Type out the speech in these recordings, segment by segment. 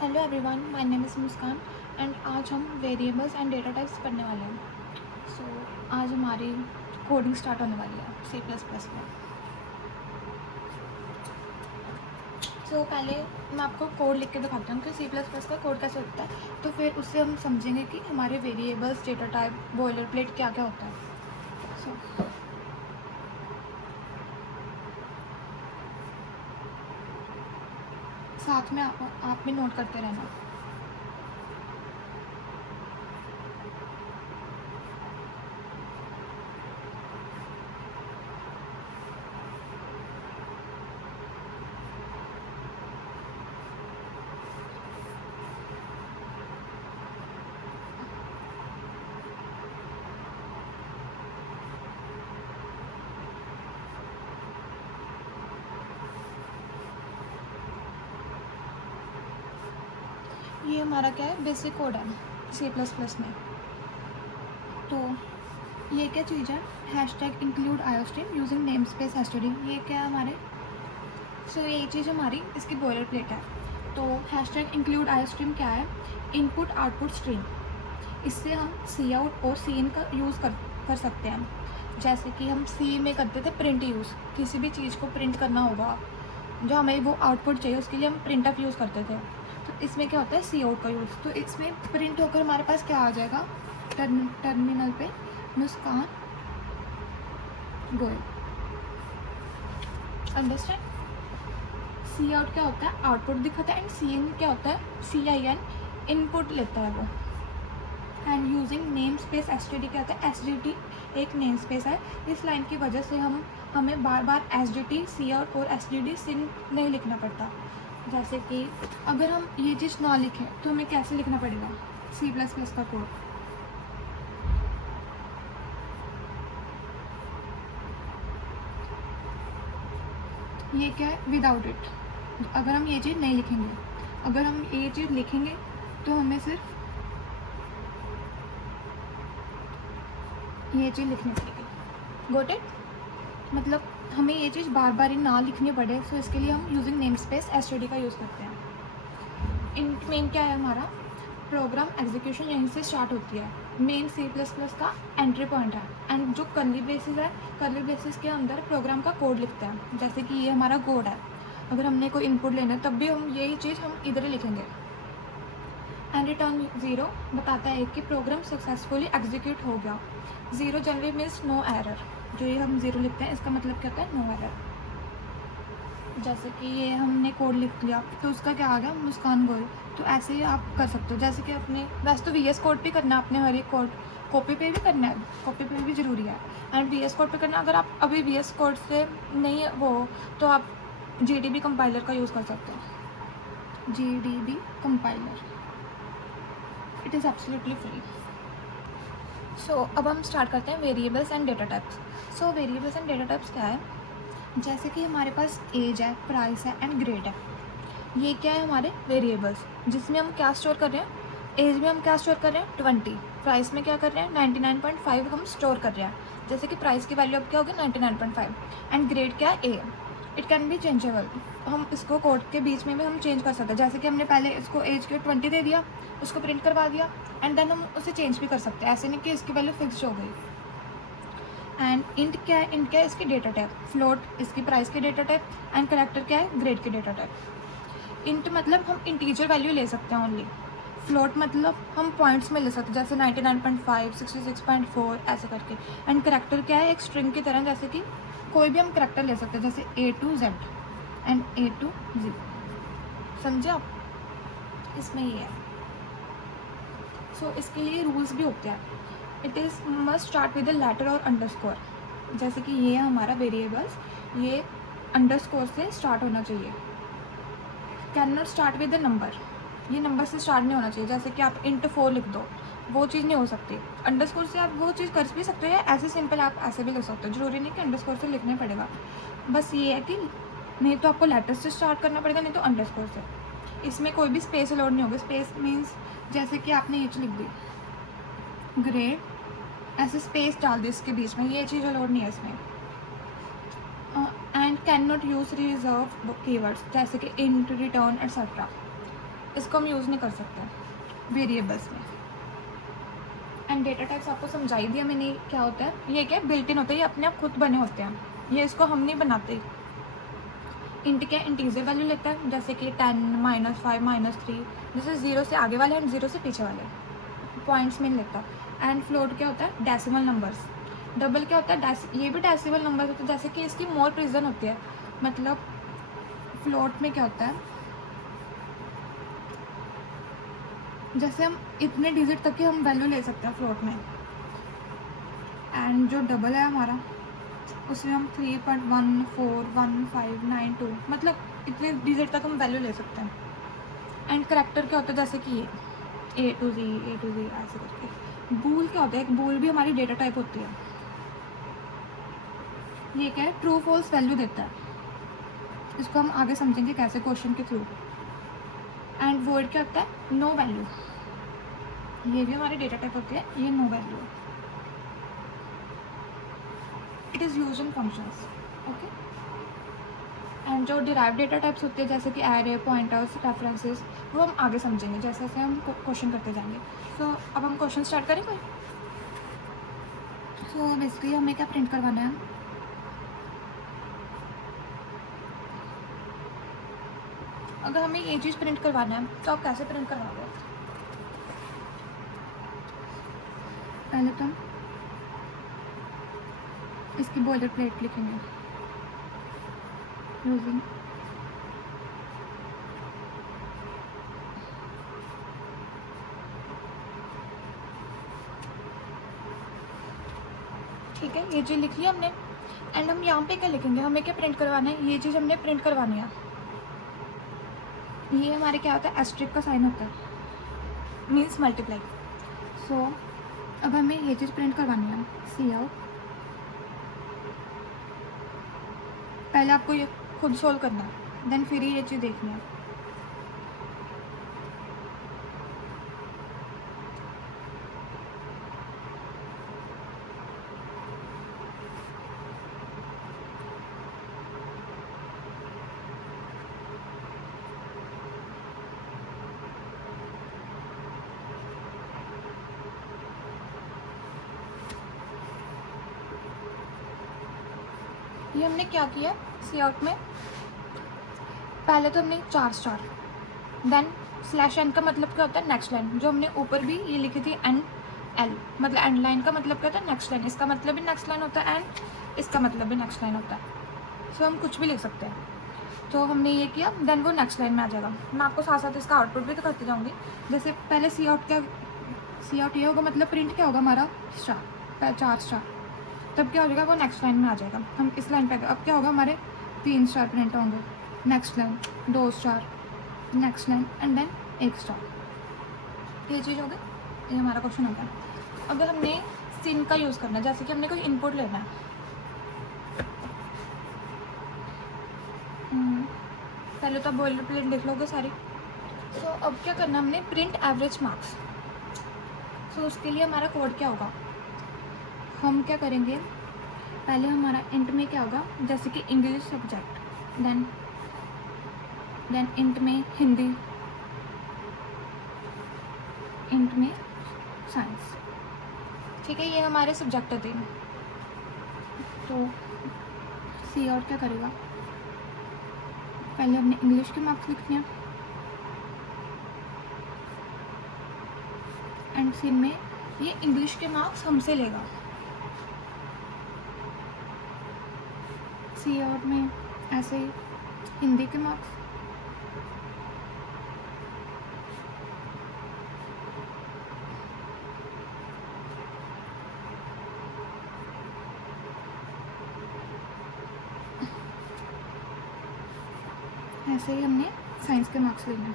Hello everyone, my name is Muskan and आज हम variables and data types पढ़ने वाले हैं। आज हमारी कोडिंग स्टार्ट होने वाली है सी प्लस प्लस में। पहले मैं आपको कोड लिख के दिखाती हूँ कि सी प्लस प्लस का कोड कैसे होता है, तो फिर उससे हम समझेंगे कि हमारे variables, data type, boiler plate क्या क्या होता है। साथ में आप भी नोट करते रहना। ये हमारा क्या है, बेसिक कोड है सी प्लस प्लस में। तो ये क्या चीज़ है, hashtag include iostream using name space STD. ये क्या है हमारे, ये चीज़ हमारी इसकी बॉयलर प्लेट है। तो हैशटैग इंक्लूड आयोस्ट्रीम क्या है, इनपुट आउटपुट स्ट्रीम। इससे हम सी आउट और सी इन का यूज़ कर सकते हैं। जैसे कि हम सी में करते थे प्रिंट यूज़, किसी भी चीज़ को प्रिंट करना होगा, जो हमें वो आउटपुट चाहिए, उसके लिए हम प्रिंट अप यूज़ करते थे। तो इसमें क्या होता है, सी आउट का यूज़। तो इसमें प्रिंट होकर हमारे पास क्या आ जाएगा, टर्मिनल पे मुस्कान गोयल। अंडरस्टैंड। सी आउट क्या होता है, आउटपुट दिखाता है, एंड सी इन क्या होता है, सी आई एन इनपुट लेता है वो। And using namespace S T D क्या होता है, एस डी टी एक नेम स्पेस है। इस लाइन की वजह से हमें बार बार S D T C out और एस डी डी सिन नहीं लिखना पड़ता। जैसे कि अगर हम ये चीज़ ना लिखें तो हमें कैसे लिखना पड़ेगा सी प्लस प्लस का कोड। ये क्या है, विदाउट इट। अगर हम ये चीज़ नहीं लिखेंगे, अगर हम ये चीज़ लिखेंगे तो हमें सिर्फ ये चीज़ लिखनी पड़ेगी। Got it. मतलब हमें ये चीज़ बार बार ना लिखनी पड़े, तो इसके लिए हम using namespace S T D का यूज़ करते हैं। इन मेन क्या है हमारा, प्रोग्राम एग्जीक्यूशन यहीं से स्टार्ट होती है। मेन सी प्लस प्लस का एंट्री पॉइंट है। एंड जो कर्ली ब्रेसेस है, कर्ली ब्रेसेस के अंदर प्रोग्राम का कोड लिखते हैं। जैसे कि ये हमारा कोड है, अगर हमने कोई इनपुट लेना है तब भी हम यही चीज़ हम इधर ही लिखेंगे। एंड रिटर्न 0 बताता है कि प्रोग्राम सक्सेसफुली एग्जीक्यूट हो गया। 0 जनरली मीन्स नो एरर। जो ये हम 0 लिखते हैं, इसका मतलब क्या होता है, नो एरर। जैसे कि ये हमने कोड लिख लिया तो उसका क्या आ गया, मुस्कान गोयल। तो ऐसे ही आप कर सकते हो। जैसे कि अपने वैसे तो वी एस कोड भी करना है, अपने हर एक कोड कॉपी पे भी करना है, कॉपी पे भी ज़रूरी है। एंड वी एस कोड पे करना, अगर आप अभी वी एस कोड से नहीं वो तो आप जी डी बी कंपाइलर का यूज़ कर सकते हो। G D B compiler, it is absolutely free. अब हम स्टार्ट करते हैं variables and data types. Variables and data types क्या है, जैसे कि हमारे पास एज है, प्राइस है एंड ग्रेड है। ये क्या है, हमारे वेरिएबल्स, जिसमें हम क्या स्टोर कर रहे हैं, एज में हम क्या स्टोर कर रहे हैं 20, प्राइस में क्या कर रहे हैं 99.5 हम स्टोर कर रहे हैं। जैसे कि प्राइस की वैल्यू अब क्या होगी 99.5। एंड ग्रेड क्या है, A. It can be changeable. हम इसको कोड के बीच में भी हम चेंज कर सकते हैं। जैसे कि हमने पहले इसको एज के 20 दे दिया, उसको प्रिंट करवा दिया, एंड देन हम उसे चेंज भी कर सकते हैं। ऐसे नहीं कि इसकी वैल्यू फिक्स हो गई। एंड इंट क्या है, इंट क्या है, इसकी डेटा टाइप। फ्लोट इसकी प्राइस की डेटा टाइप। एंड करेक्टर क्या है, ग्रेड की डेटा टाइप। इंट मतलब हम इंटीजर वैल्यू ले सकते हैं ओनली। फ्लोट मतलब हम पॉइंट्स में ले सकते हैं, जैसे 99.5, 66.4 ऐसे करके। एंड करेक्टर क्या है, एक स्ट्रिंग की तरह, जैसे कि कोई भी हम करेक्टर ले सकते हैं, जैसे A to Z and A to Z। समझे आप, इसमें ये है। इसके लिए रूल्स भी होते हैं। It is must start with the letter और अंडरस्कोर। जैसे कि ये है हमारा वेरिएबल्स, ये अंडरस्कोर से स्टार्ट होना चाहिए। Can not start with the number, ये नंबर से स्टार्ट नहीं होना चाहिए। जैसे कि आप इंट 4 लिख दो, वो चीज़ नहीं हो सकती। अंडरस्कोर से आप वो चीज़ कर भी सकते हो, या ऐसे सिंपल आप ऐसे भी लिख सकते हो। जरूरी नहीं कि अंडरस्कोर से लिखना ही पड़ेगा। बस ये है कि नहीं तो आपको लेटर से स्टार्ट करना पड़ेगा, नहीं तो अंडरस्कोर से। इसमें कोई भी स्पेस अलाउड नहीं होगा। स्पेस मीन्स जैसे कि आपने ये चीज़ लिख दी ग्रेड, ऐसे स्पेस डाल दी इसके बीच में, ये चीज़ अलाउड नहीं है इसमें। And can not use reserve keywords, जैसे कि इंट, रिटर्न एट्सेट्रा। इसको हम यूज़ नहीं कर सकते वेरिएबल्स में। एंड डेटा टाइप्स आपको समझाई दिया मैंने क्या होता है। ये क्या बिल्ट इन होता है, ये अपने आप खुद बने होते हैं, ये इसको हम नहीं बनाते। इंट क्या इंटीजर वैल्यू लेता है, जैसे कि 10, -5, -3, जैसे 0 से आगे वाले एंड 0 से पीछे वाले पॉइंट्स में लेता है। एंड फ्लोट क्या होता है, डेसिमल नंबर्स। डबल क्या होता है, ये भी डेसिमल नंबर्स होते हैं, जैसे कि इसकी मोर प्रिजन होती है। मतलब फ्लोट में क्या होता है, जैसे हम इतने डिजिट तक की हम वैल्यू ले सकते हैं फ्लोट में। एंड जो डबल है हमारा, उसमें हम 3.141592 मतलब इतने डिजिट तक हम वैल्यू ले सकते हैं। एंड करैक्टर क्या होता है, जैसे कि ये A to Z ऐसे करके। बूल क्या होता है, एक बूल भी हमारी डेटा टाइप होती है। ये क्या है, ट्रू फॉल्स वैल्यू देता है। इसको हम आगे समझेंगे कैसे क्वेश्चन के थ्रू। एंड वर्ड क्या होता है, नो वैल्यू। ये भी हमारी डेटा टाइप होती है, ये no value. It is use in functions, okay. And जो डिराइव डेटा टाइप्स होते हैं, जैसे कि एरे, पॉइंटर्स, रेफरेंसेस, वो हम आगे समझेंगे जैसे जैसे हम क्वेश्चन करते जाएंगे। सो अब हम क्वेश्चन स्टार्ट करेंगे। सो बेसिकली हमें क्या प्रिंट करवाना है, अगर हमें ये चीज़ प्रिंट करवाना है तो आप कैसे प्रिंट करवाओगे। पहले तो हम इसकी बॉर्डर प्लेट लिखेंगे यूजिंग ठीक है, ये चीज़ लिख ली हमने। एंड हम यहाँ पे क्या लिखेंगे, हमें क्या प्रिंट करवाना है, ये चीज़ हमने प्रिंट करवानी है। ये हमारे क्या होता है, एस्ट्रिक का साइन होता है, मीन्स मल्टीप्लाई। सो अब हमें ये चीज़ प्रिंट करवानी है, सी आउट। पहले आपको ये खुद सोल्व करना है, देन फिर ये चीज़ देखनी है। ये हमने क्या किया, सी आउट में पहले तो हमने 4 स्टार, देन स्लैश एन का मतलब क्या होता है, नेक्स्ट लाइन। जो हमने ऊपर भी ये लिखी थी एन एल, मतलब एंड लाइन का मतलब क्या होता है, नेक्स्ट लाइन। इसका मतलब भी नेक्स्ट लाइन होता है एंड इसका मतलब भी नेक्स्ट लाइन होता है। सो हम कुछ भी लिख सकते हैं। तो हमने ये किया, देन वो नेक्स्ट लाइन में आ जाएगा। मैं आपको साथ साथ इसका आउटपुट भी तो करती जाऊँगी। जैसे पहले सी आउट ये होगा, मतलब प्रिंट क्या होगा हमारा, स्टार, 4 स्टार। तब क्या हो जाएगा, वो नेक्स्ट लाइन में आ जाएगा। हम इस लाइन पे अब क्या होगा, हमारे 3 स्टार प्रिंट होंगे, next line 2 star, next line and then 1 star. ये चीज़ हो गई, ये हमारा क्वेश्चन हो गया। अगर हमने सिन का यूज़ करना है, जैसे कि हमने कोई इनपुट लेना है, पहले तो आप बॉइलर प्लेट लिख लोगे सारी। सो अब क्या करना है, हमने प्रिंट एवरेज मार्क्स। सो उसके लिए हमारा कोड क्या होगा, हम क्या करेंगे, पहले हमारा इंट में क्या होगा, जैसे कि इंग्लिश सब्जेक्ट, देन इंट में हिंदी, इंट में साइंस। ठीक है, ये हमारे सब्जेक्ट थे। तो सी आउट क्या करेगा, पहले हमने इंग्लिश के मार्क्स लिखने हैं एंड सिन में ये इंग्लिश के मार्क्स हमसे लेगा। सी आउट में ऐसे ही हिंदी के मार्क्स, ऐसे ही हमने साइंस के मार्क्स लेने हैं।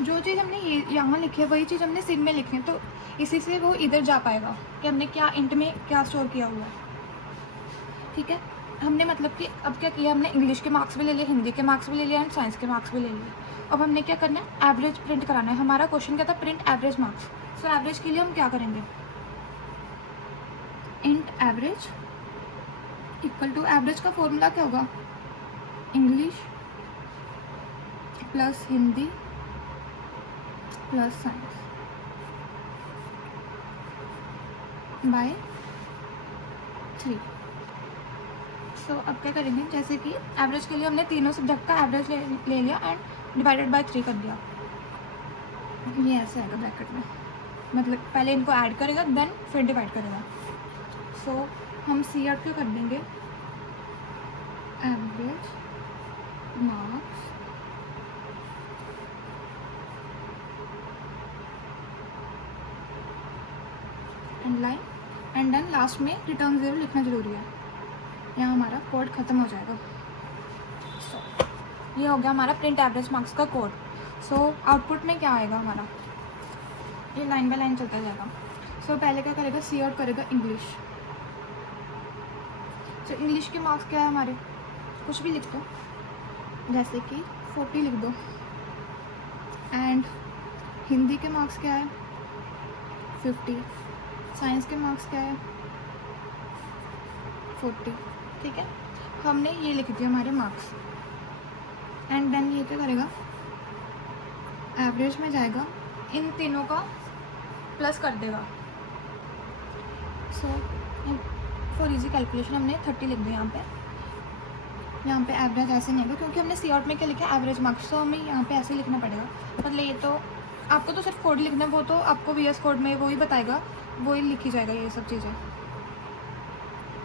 जो चीज़ हमने ये यहाँ लिखी है वही चीज़ हमने सिन में लिखी है, तो इसी से वो इधर जा पाएगा कि हमने क्या इंट में क्या स्टोर किया हुआ है। ठीक है, हमने मतलब कि अब क्या किया, हमने इंग्लिश के मार्क्स भी ले लिए, हिंदी के मार्क्स भी ले लिए एंड साइंस के मार्क्स भी ले लिए। अब हमने क्या करना है, एवरेज प्रिंट कराना है। हमारा क्वेश्चन क्या था, print average marks. So average के लिए हम क्या करेंगे, int average equal to, average का फॉर्मूला क्या होगा, English plus Hindi plus science by 3। So अब क्या करेंगे, जैसे कि एवरेज के लिए हमने तीनों सब्जेक्ट का एवरेज ले लिया एंड डिवाइडेड बाय 3 कर दिया, ये ऐसे आएगा ब्रैकेट में, मतलब पहले इनको ऐड करेगा देन फिर डिवाइड करेगा। सो हम सी आउट क्यों कर देंगे, average marks end line and then last में रिटर्न 0 लिखना ज़रूरी है, यहाँ हमारा कोड ख़त्म हो जाएगा। सो ये हो गया हमारा प्रिंट एवरेज मार्क्स का कोड। सो आउटपुट में क्या आएगा हमारा, ये लाइन बाय लाइन चलता जाएगा। सो पहले क्या करेगा, सी आउट करेगा इंग्लिश। तो इंग्लिश के मार्क्स क्या है हमारे, कुछ भी लिख दो, जैसे कि 40 लिख दो। एंड हिंदी के मार्क्स क्या है, 50। साइंस के मार्क्स क्या है, 40। ठीक है, हमने ये लिख दिया हमारे मार्क्स। एंड देन ये क्या करेगा, एवरेज में जाएगा, इन तीनों का प्लस कर देगा। सो फॉर इजी कैलकुलेशन हमने 30 लिख दिया यहाँ पे एवरेज ऐसे नहीं आएगा क्योंकि हमने सी आउट में क्या लिखा है, एवरेज मार्क्स। तो हमें यहाँ पे ऐसे लिखना पड़ेगा, मतलब ये तो आपको तो सिर्फ कोड लिखना है, वो तो आपको VS कोड में वो ही बताएगा, वो ही लिखी जाएगा ये सब चीज़ें।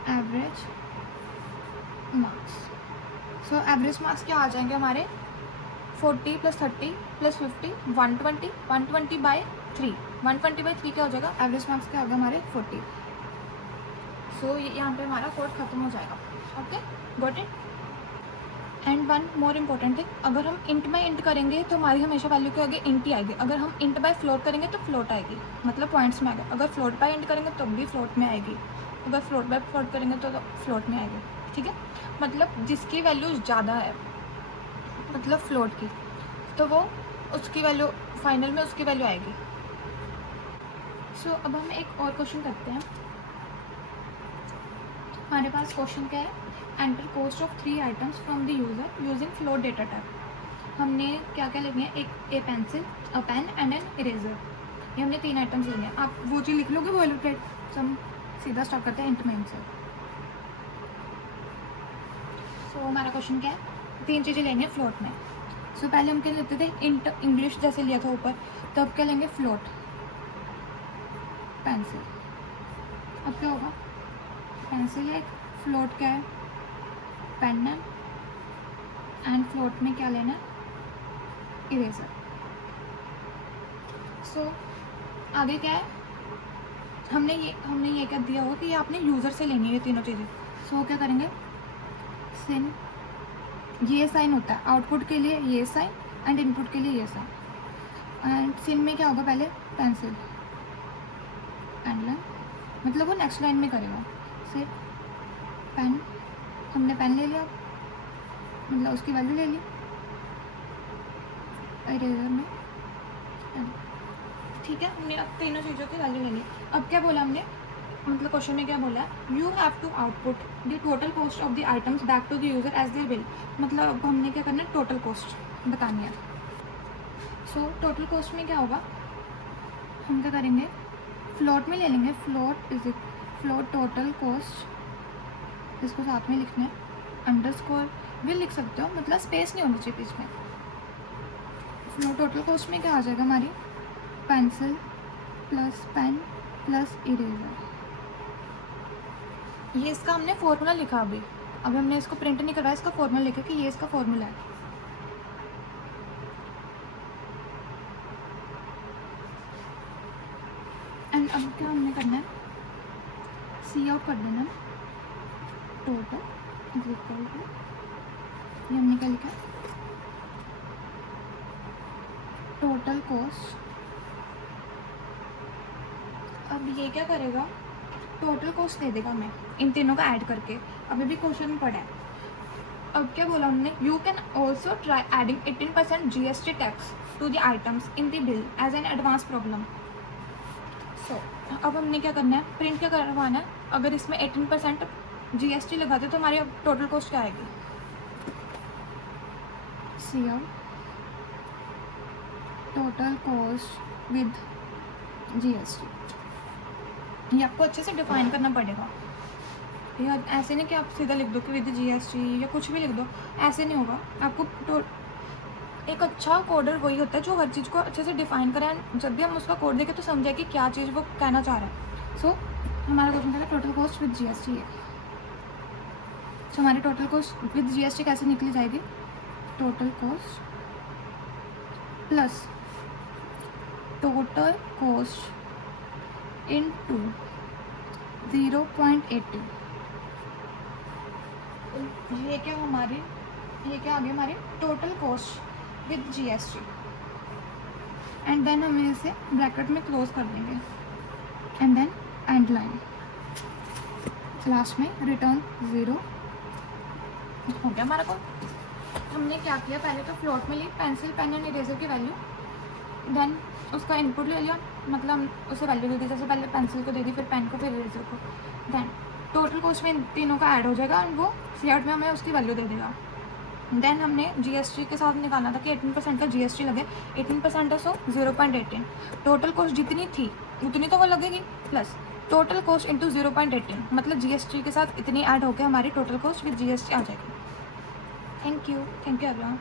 Average marks, so average marks क्या आ जाएंगे हमारे, 40 + 30 + 50 120, 120 बाय 3, 120 बाय 3 क्या हो जाएगा, एवरेज मार्क्स क्या होगा हमारे 40। सो यहाँ पे हमारा कोड ख़त्म हो जाएगा। Okay, got it. And one more important thing, अगर हम इंट बाय इंट करेंगे तो हमारी हमेशा वैल्यू क्या होगी, इंट ही आएगी। अगर हम इंट बाय फ्लोट करेंगे तो फ्लोट आएगी, मतलब पॉइंट्स में आएगा। अगर फ्लोट बाय इंट करेंगे तो भी फ्लोट में आएगी, अगर फ्लोट बाय फ्लोट करेंगे तो फ्लोट में आएगी। ठीक है, मतलब जिसकी वैल्यू ज़्यादा है, मतलब फ्लोट की, तो वो उसकी वैल्यू फाइनल में उसकी वैल्यू आएगी। सो अब हम एक और क्वेश्चन करते हैं। हमारे पास क्वेश्चन क्या है, enter cost of 3 items from the user using float data type. हमने क्या क्या लिखनी है, एक pencil, a pen and an eraser. ये हमने 3 आइटम्स लेने हैं। आप वो चीज़ लिख लोगे बॉयलरप्लेट। हम सीधा स्टार्ट करते हैं इंट मेन से। सो हमारा क्वेश्चन क्या है, 3 चीज़ें लेनी है फ्लोट में। सो पहले हम क्या लेते थे, इंट इंग्लिश जैसे लिया था ऊपर, तो अब क्या लेंगे, फ्लोट पेंसिल। अब क्या होगा, पेंसिल है, फ्लोट क्या है, पेन है, एंड फ्लोट में क्या लेना है, इरेजर। सो आगे क्या है, हमने ये क्या दिया होगा कि ये आपने यूज़र से लेनी है ये तीनों चीज़ें। सो क्या करेंगे, सिन, ये साइन होता है आउटपुट के लिए, ये साइन, एंड इनपुट के लिए ये साइन। एंड सिन में क्या होगा, पहले पेंसिल एंड लाइन, मतलब वो नेक्स्ट लाइन में करेगा। से पेन, हमने पेन ले लिया, मतलब उसकी वैल्यू ले ली, इरेजर में, ठीक है, हमने अब तीनों चीज़ों की वैल्यू ले ली। अब क्या बोला हमने, मतलब क्वेश्चन में क्या बोला है, you have to output the total cost of the items back to the user as their bill. मतलब अब हमने क्या करना है, टोटल कॉस्ट बतानी है। सो टोटल कॉस्ट में क्या होगा, हम क्या करेंगे, फ्लोट में ले लेंगे, फ्लोट टोटल कॉस्ट, इसको साथ में लिखना है, अंडरस्कोर भी लिख सकते हो, मतलब स्पेस नहीं होनी चाहिए बीच में। फ्लोट टोटल कॉस्ट में क्या आ जाएगा हमारी, pencil plus pen plus eraser. ये इसका हमने फॉर्मूला लिखा अभी हमने इसको प्रिंट नहीं करवाया, इसका फॉर्मूला लिखा कि ये इसका फॉर्मूला है। एंड अब क्या हमने करना है, सी आउट कर देना, टोटल इज इक्वल टू, ये हमने क्या लिखा, टोटल कॉस्ट। अब ये क्या करेगा, टोटल कॉस्ट दे देगा हमें इन तीनों का ऐड करके। अभी भी क्वेश्चन पढ़ा है। अब क्या बोला हमने, you can also try adding 18% GST tax to the items in the bill as an advance problem. So अब हमने क्या करना है, प्रिंट क्या करवाना है, अगर इसमें 18% GST लगाते तो हमारी टोटल कॉस्ट क्या आएगी? C out total cost with GST। ये आपको अच्छे से डिफाइन करना पड़ेगा। या ऐसे नहीं कि आप सीधा लिख दो कि विद GST या कुछ भी लिख दो, ऐसे नहीं होगा। आपको एक अच्छा कोडर वही होता है जो हर चीज़ को अच्छे से डिफाइन करे, एंड जब भी हम उसका कोड देखें तो समझे कि क्या चीज़ वो कहना चाह रहा है। सो हमारा क्वेश्चन था टोटल कॉस्ट विद GST है। सो हमारी टोटल कॉस्ट विद GST कैसे निकली जाएगी? Total cost plus total cost into 0.80। ये क्या आ गई हमारी total cost with GST, and then हम इसे ब्रैकेट में क्लोज कर देंगे, and then end line last में रिटर्न 0 हो गया हमारा कोड। हमने क्या किया, पहले तो फ्लोट में ली पेंसिल, पेन एंड इरेजर की वैल्यू, देन उसका इनपुट ले लिया, मतलब हम उसे वैल्यू दे दी, जैसे पहले पेंसिल को दे दी, फिर पेन को, फिर इरेजर को, देन टोटल कॉस्ट में इन तीनों का ऐड हो जाएगा एंड वो फ्लोट में हमें उसकी वैल्यू दे देगा। देन हमने GST के साथ निकालना था कि 18% का GST लगे, 18% है सो 0.18, टोटल कॉस्ट जितनी थी उतनी तो वो लगेगी, प्लस टोटल कॉस्ट इंटू 0.18, मतलब GST के साथ इतनी ऐड होकर हमारी टोटल कॉस्ट विद GST आ जाएगी। Thank you everyone.